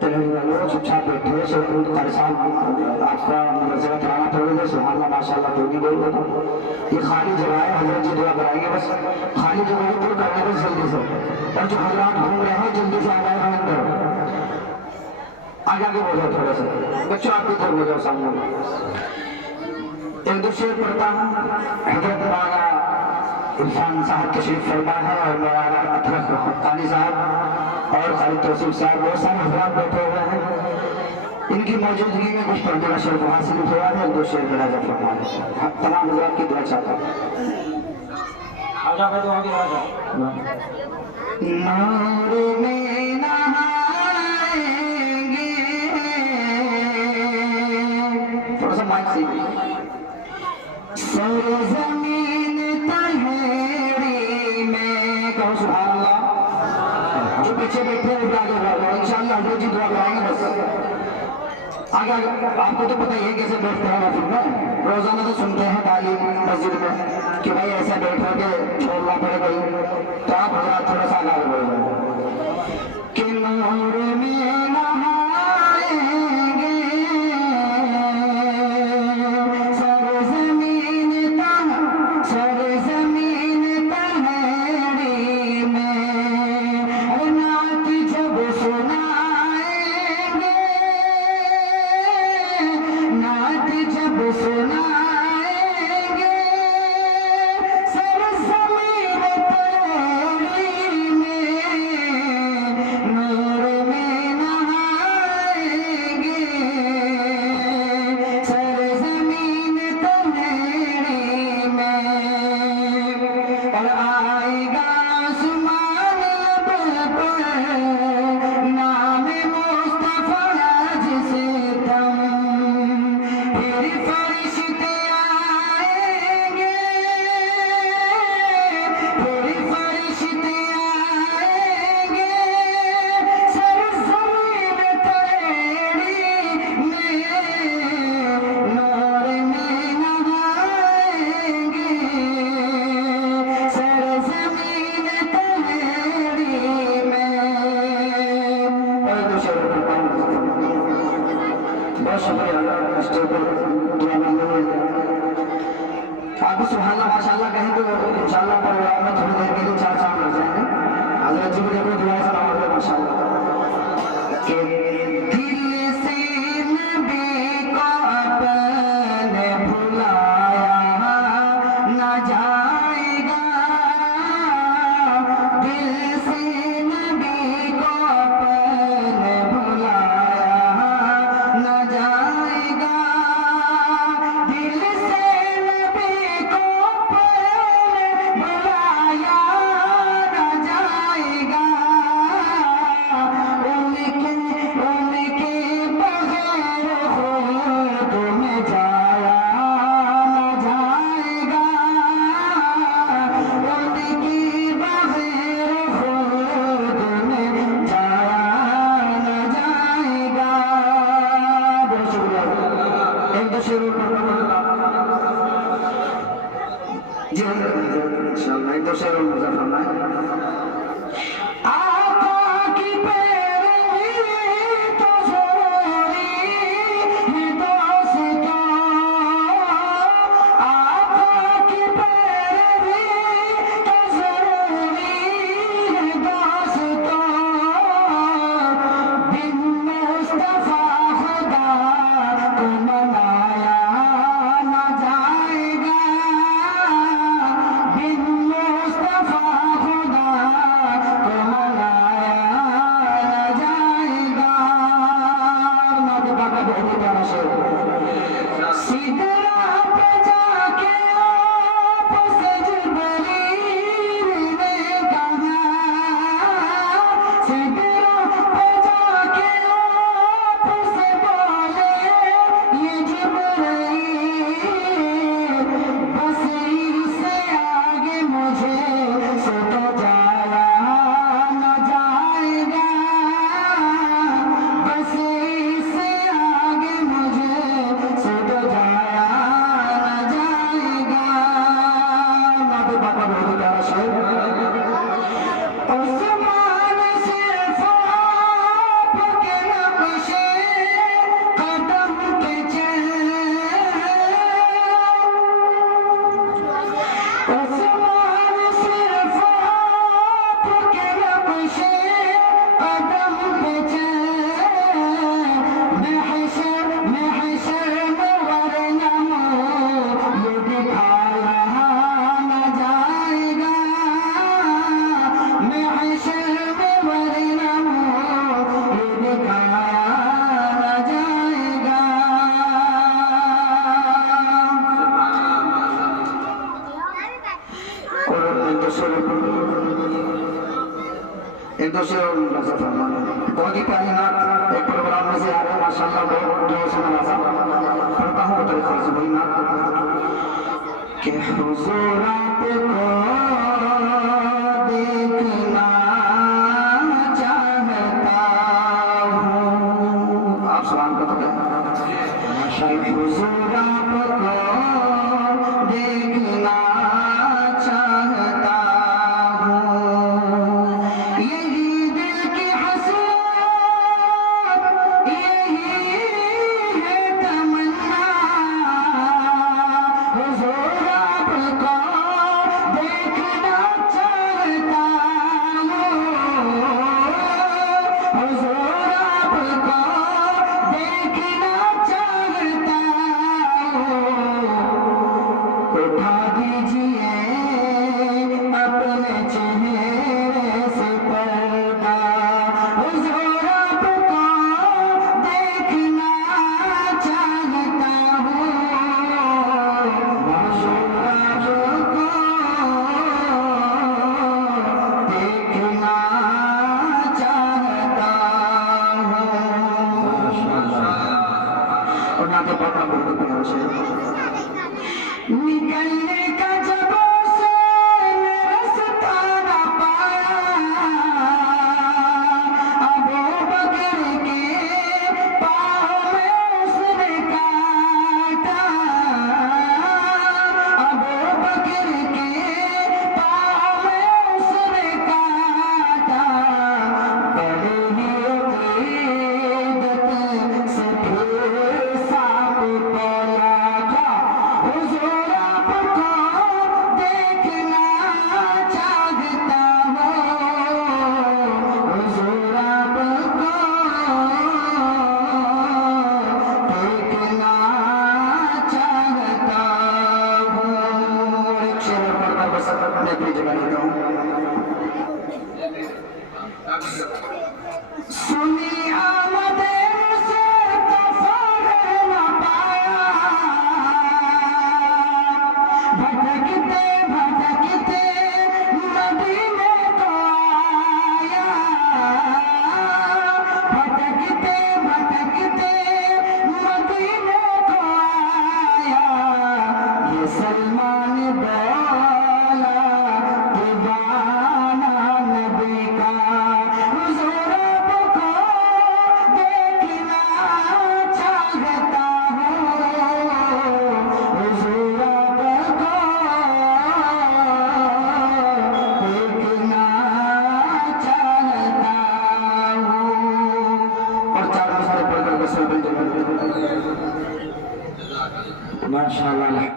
चुपचाप बैठे हुए साहब आपका मदरसे कराना पड़ेगा। सुभान अल्लाह माशाअल्लाह कोई नहीं बोल रहा। ये खाली जगह है, हजरत जी दुआ कराएंगे। बस खाली जगह को पूरा करना बस जल्दी से। और जो हजरात घूम रहे हैं जल्दी से आ जाए अंदर, आगे आगे बोलो थोड़ा सा। बच्चों आप भी थोड़ा हो जाओ सामने। एक दो शेर पढ़ता हूँ। हजरत मौलाना इरफान साहब तशरीफ फरमा है और मौलाना अतरफ हक्कानी साहब और खालिद तौसीफ साहब, बहुत सारे हजरात बैठे हुए हैं। इनकी मौजूदगी में कुछ पढ़ने का शर्फ हासिल हुआ है। दो शेर मेरा जब फरमा है, तमाम हजरात की दुआ चाहता हूँ। नूर में नहाएंगे, थोड़ा सा माइक से सरज़मीन तहेरी में कहो सुभान अल्लाह। जो पीछे बैठे हैं आगे बढ़ो, इंशाअल्लाह हजरत जी दुआ कराएंगे। बस आगे आगे आपको तो पता ही है कैसे बैठते हैं मस्जिद में। रोजाना तो सुनते हैं तालीम मस्जिद में कि भाई ऐसे बैठो के छोड़ना पड़ेगा, तो आप हजरात थोड़ा सा आगे बढ़ जाओ कि नूर में नहाएंगे, सरज़मीन तहेरी में नात जब सुनाएंगे, नात जब सुनाएंगे, सरज़मीन तहेरी में नूर में नहाएंगे, सरज़मीन तहेरी में। और आएगा आसमान पर नाम मुस्तफा जिसे तुम, फिर फरिश्ते आएंगे, फिर फरिश्ते आएंगे, सरज़मीन तहेरी में नूर में नहाएंगे, सरज़मीन तहेरी में। बहुत शुक्रिया आप भी सुभान अल्लाह माशाअल्लाह कहें तो इंशाअल्लाह परिवार में थोड़ी देर के लिए चार चांद लग जाएंगे। हजरत जी को देखो दुआ सलाम हो माशाअल्लाह के दिल से नबी को अपने भुलाया न जाएगा, दिल से नबी को अपने भुलाया न जाएगा, दिल से नबी को अपने भुलाया न जाएगा, उनके कायनात एक प्रोग्राम में से आ रहे हैं माशाल्लाह बहुत जोर से नवाजा पढ़ता हूँ तो तरीके से वही नात कि हुजूर आपको देखना चाहता हूँ। आप सलाम करते हैं हुजूर आपको देखना चाहता हूँ। यही दिल की हसरत, यही है तमन्ना। हुजूर आपको देखना चाहता हूँ। हुजूर आपको देखना चाहता हूँ। उठा दीजिए अपने चेहरे से पर्दा। हुजूर आपको देखना चाहता हूँ। हुजूर आपको देखना चाहता हूँ। और ना तो पता बहुत प्यार से निकलने का जब से मैं रास्ता न पाया। अबू बकर के पाँव में उसने काटा। अबू बकर के पाँव में उसने काटा। बड़े ही अकीदत से फिर सांप बोला था। हुजूर आपको देखना चाहता हूँ। हुजूर आपको देखना चाहता हूँ। एक शेर पढ़ता बस अपने अपनी जगह लेता हूँ। सुनी आमदे से तफर न पाया। भटकते भटकते मदीने को आया। भटकते भटकते मदीने को आया। ये सलमान बोला दीवाना नबी का। हुजूर आपको देखना चाहता हूँ। हुजूर आपको देखना चाहता हूँ। और चार मसले पढ़कर बस माशाअल्लाह।